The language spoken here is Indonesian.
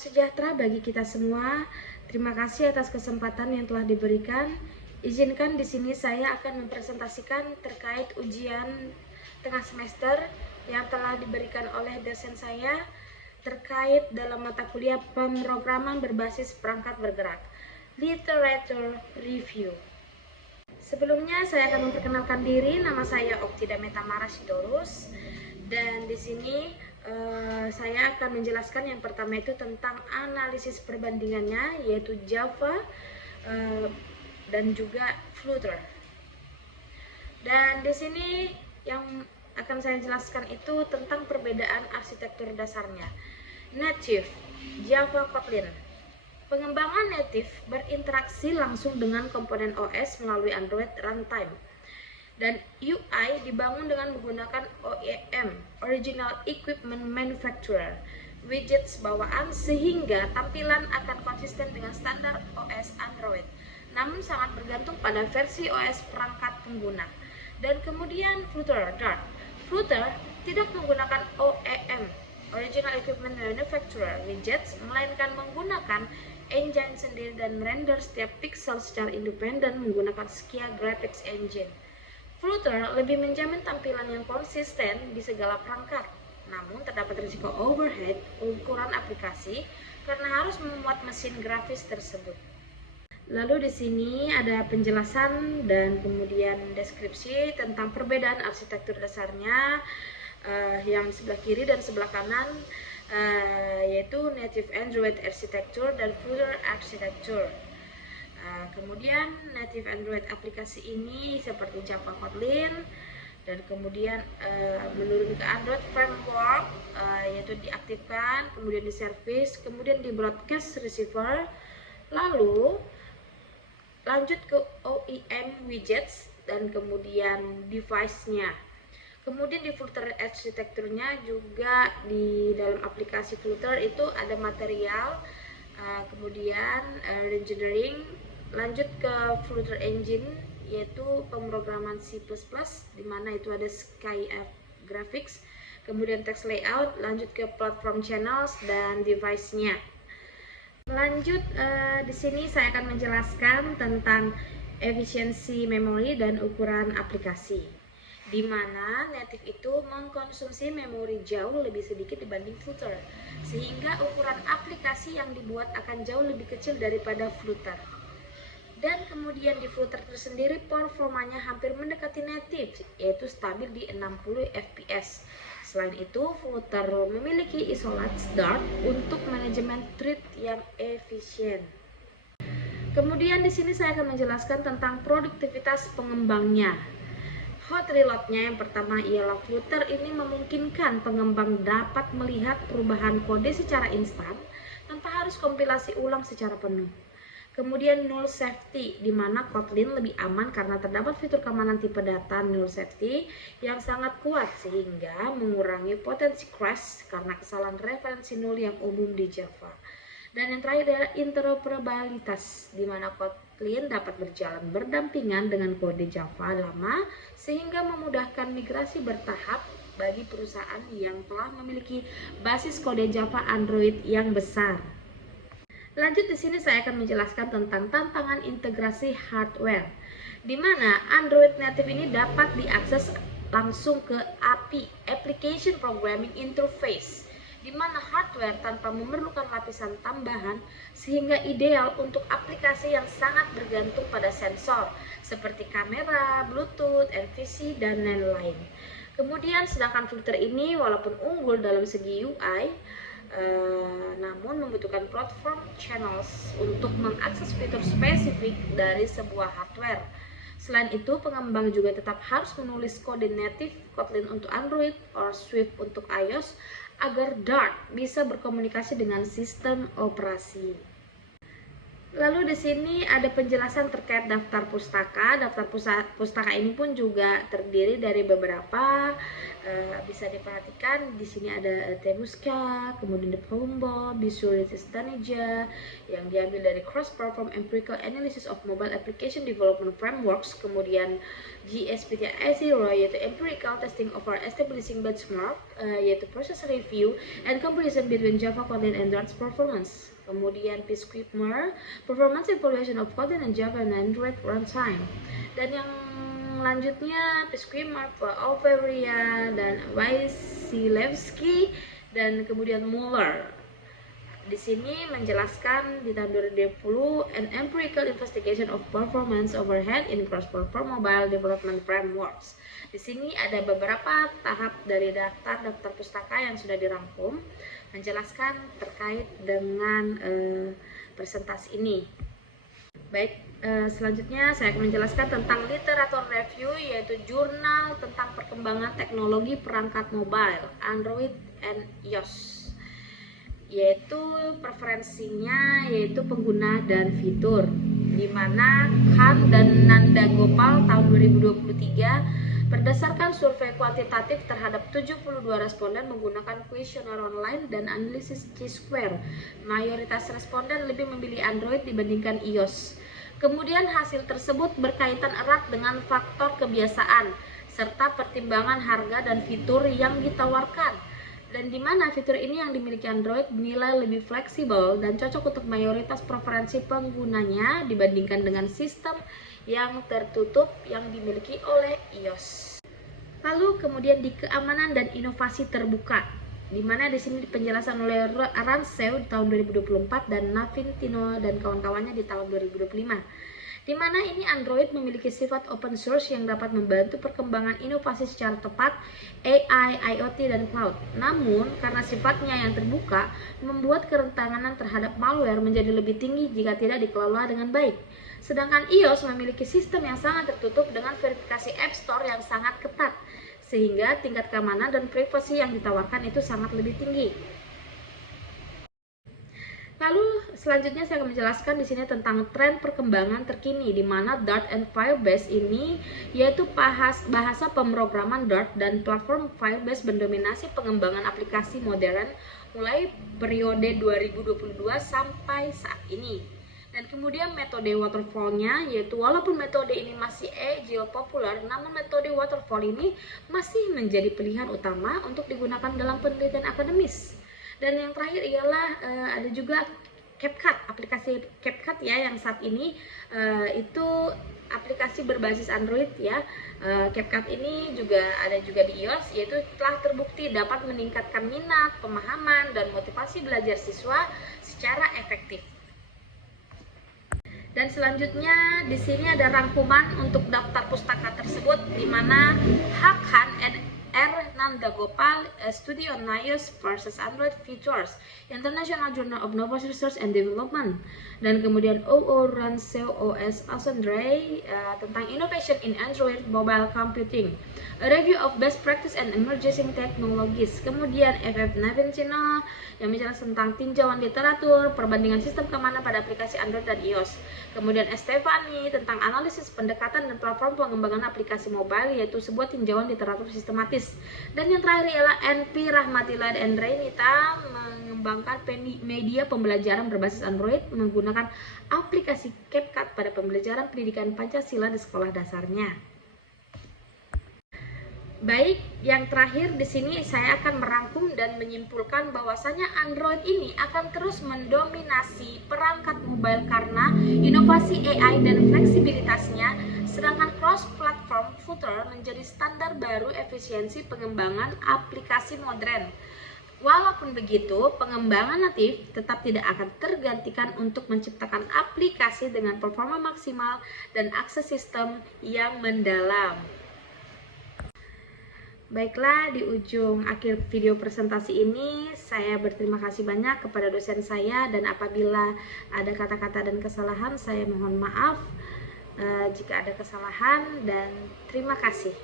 sejahtera bagi kita semua. Terima kasih atas kesempatan yang telah diberikan. Izinkan di sini saya akan mempresentasikan terkait ujian tengah semester yang telah diberikan oleh dosen saya terkait dalam mata kuliah pemrograman berbasis perangkat bergerak, Literature Review. Sebelumnya saya akan memperkenalkan diri. Nama saya Oktida Metamara Sidorus, dan di sini saya akan menjelaskan yang pertama itu tentang analisis perbandingannya, yaitu Java dan juga Flutter. Dan di sini yang akan saya jelaskan itu tentang perbedaan arsitektur dasarnya. Native, Java, Kotlin. Pengembangan native berinteraksi langsung dengan komponen OS melalui Android Runtime. Dan UI dibangun dengan menggunakan OEM, Original Equipment Manufacturer, widgets bawaan sehingga tampilan akan konsisten dengan standar OS Android, namun sangat bergantung pada versi OS perangkat pengguna. Dan kemudian Flutter, Dart. Flutter tidak menggunakan OEM, Original Equipment Manufacturer, widgets, melainkan menggunakan engine sendiri dan merender setiap pixel secara independen menggunakan Skia Graphics Engine. Flutter lebih menjamin tampilan yang konsisten di segala perangkat, namun terdapat risiko overhead ukuran aplikasi karena harus memuat mesin grafis tersebut. Lalu di sini ada penjelasan dan kemudian deskripsi tentang perbedaan arsitektur dasarnya yang sebelah kiri dan sebelah kanan, yaitu Native Android Architecture dan Flutter Architecture. Kemudian Native Android aplikasi ini seperti Java, Kotlin, dan kemudian menurun ke Android Framework, yaitu diaktifkan, kemudian di service, kemudian di broadcast receiver, lalu lanjut ke OEM widgets dan kemudian device-nya. Kemudian di Flutter arsitekturnya juga di dalam aplikasi Flutter itu ada material, kemudian rendering, lanjut ke Flutter Engine yaitu pemrograman C++, di mana itu ada Sky Graphics, kemudian text layout, lanjut ke platform channels dan device-nya. Lanjut di sini saya akan menjelaskan tentang efisiensi memori dan ukuran aplikasi, di mana native itu mengkonsumsi memori jauh lebih sedikit dibanding Flutter, sehingga ukuran aplikasi yang dibuat akan jauh lebih kecil daripada Flutter. Dan kemudian di Flutter tersendiri performanya hampir mendekati native, yaitu stabil di 60 fps. Selain itu, Flutter memiliki isolate Dart untuk manajemen thread yang efisien. Kemudian di sini saya akan menjelaskan tentang produktivitas pengembangnya. Hot reload-nya yang pertama ialah Flutter ini memungkinkan pengembang dapat melihat perubahan kode secara instan tanpa harus kompilasi ulang secara penuh. Kemudian null safety, di mana Kotlin lebih aman karena terdapat fitur keamanan tipe data null safety yang sangat kuat sehingga mengurangi potensi crash karena kesalahan referensi null yang umum di Java. Dan yang terakhir adalah interoperabilitas, di mana Kotlin dapat berjalan berdampingan dengan kode Java lama sehingga memudahkan migrasi bertahap bagi perusahaan yang telah memiliki basis kode Java Android yang besar. Lanjut di sini saya akan menjelaskan tentang tantangan integrasi hardware, di mana Android native ini dapat diakses langsung ke API (Application Programming Interface), di mana hardware tanpa memerlukan lapisan tambahan sehingga ideal untuk aplikasi yang sangat bergantung pada sensor seperti kamera, Bluetooth, NFC, dan lain-lain. Kemudian sedangkan Flutter ini walaupun unggul dalam segi UI, namun membutuhkan platform channels untuk mengakses fitur spesifik dari sebuah hardware. Selain itu, pengembang juga tetap harus menulis kode native Kotlin untuk Android atau Swift untuk iOS agar Dart bisa berkomunikasi dengan sistem operasi. Lalu di sini ada penjelasan terkait daftar pustaka. Daftar pustaka ini pun juga terdiri dari beberapa, bisa diperhatikan di sini ada Tebuska, kemudian The Pombo, Visualities Danija yang diambil dari Cross Platform Empirical Analysis of Mobile Application Development Frameworks, kemudian GSPTI0 yaitu empirical testing over establishing benchmark, yaitu process review and comparison between Java, Kotlin, and Android performance. Kemudian PSQMR, performance evaluation of Kotlin and Java and Android runtime. Dan yang selanjutnya PSQMR, Overia, dan Wasilewski, dan kemudian Muller. Di sini menjelaskan di tahun 2020 an empirical investigation of performance overhead in cross-platform mobile development frameworks. Di sini ada beberapa tahap dari daftar pustaka yang sudah dirangkum menjelaskan terkait dengan presentasi ini. Baik, selanjutnya saya akan menjelaskan tentang literatur review, yaitu jurnal tentang perkembangan teknologi perangkat mobile Android and iOS, yaitu preferensinya yaitu pengguna dan fitur, di mana Khan dan Nanda Gopal tahun 2023 berdasarkan survei kuantitatif terhadap 72 responden menggunakan kuesioner online dan analisis T-square. Mayoritas responden lebih memilih Android dibandingkan iOS. Kemudian hasil tersebut berkaitan erat dengan faktor kebiasaan serta pertimbangan harga dan fitur yang ditawarkan, dan di mana fitur ini yang dimiliki Android dinilai lebih fleksibel dan cocok untuk mayoritas preferensi penggunanya dibandingkan dengan sistem yang tertutup yang dimiliki oleh iOS. Lalu kemudian di keamanan dan inovasi terbuka, di mana di sini penjelasan oleh Ransew di tahun 2024 dan Navintino dan kawan-kawannya di tahun 2025. Di mana ini Android memiliki sifat open source yang dapat membantu perkembangan inovasi secara tepat, AI, IoT, dan cloud. Namun, karena sifatnya yang terbuka, membuat kerentanan terhadap malware menjadi lebih tinggi jika tidak dikelola dengan baik. Sedangkan iOS memiliki sistem yang sangat tertutup dengan verifikasi App Store yang sangat ketat, sehingga tingkat keamanan dan privasi yang ditawarkan itu sangat lebih tinggi. Lalu selanjutnya saya akan menjelaskan di sini tentang tren perkembangan terkini, di mana Dart and Firebase ini yaitu bahasa pemrograman Dart dan platform Firebase mendominasi pengembangan aplikasi modern mulai periode 2022 sampai saat ini. Dan kemudian metode waterfall-nya, yaitu walaupun metode ini masih agile populer, namun metode waterfall ini masih menjadi pilihan utama untuk digunakan dalam penelitian akademis. Dan yang terakhir ialah ada juga CapCut, aplikasi CapCut ya, yang saat ini itu aplikasi berbasis Android ya. CapCut ini juga ada juga di iOS, yaitu telah terbukti dapat meningkatkan minat, pemahaman, dan motivasi belajar siswa secara efektif. Dan selanjutnya di sini ada rangkuman untuk daftar pustaka tersebut, di mana Khan and R. Nanda Gopal, Study on iOS versus Android Features, International Journal of Novel Research and Development. Dan kemudian O.O. Ransew O.S. Asandre tentang Innovation in Android Mobile Computing, A Review of Best Practice and Emerging Technologies. Kemudian F.F. Navintino yang menjelaskan tentang tinjauan literatur, perbandingan sistem keamanan pada aplikasi Android dan iOS. Kemudian Estefani tentang analisis pendekatan dan platform pengembangan aplikasi mobile, yaitu sebuah tinjauan literatur sistematis. Dan yang terakhir ialah N.P. Rahmatilla dan Renita mengembangkan media pembelajaran berbasis Android menggunakan aplikasi CapCut pada pembelajaran pendidikan Pancasila di sekolah dasarnya. Baik, yang terakhir di sini saya akan merangkum dan menyimpulkan bahwasanya Android ini akan terus mendominasi perangkat mobile karena inovasi AI dan fleksibilitasnya, sedangkan cross-platform footer menjadi standar baru efisiensi pengembangan aplikasi modern. Walaupun begitu, pengembangan natif tetap tidak akan tergantikan untuk menciptakan aplikasi dengan performa maksimal dan akses sistem yang mendalam. Baiklah, di ujung akhir video presentasi ini saya berterima kasih banyak kepada dosen saya, dan apabila ada kata-kata dan kesalahan saya mohon maaf jika ada kesalahan, dan terima kasih.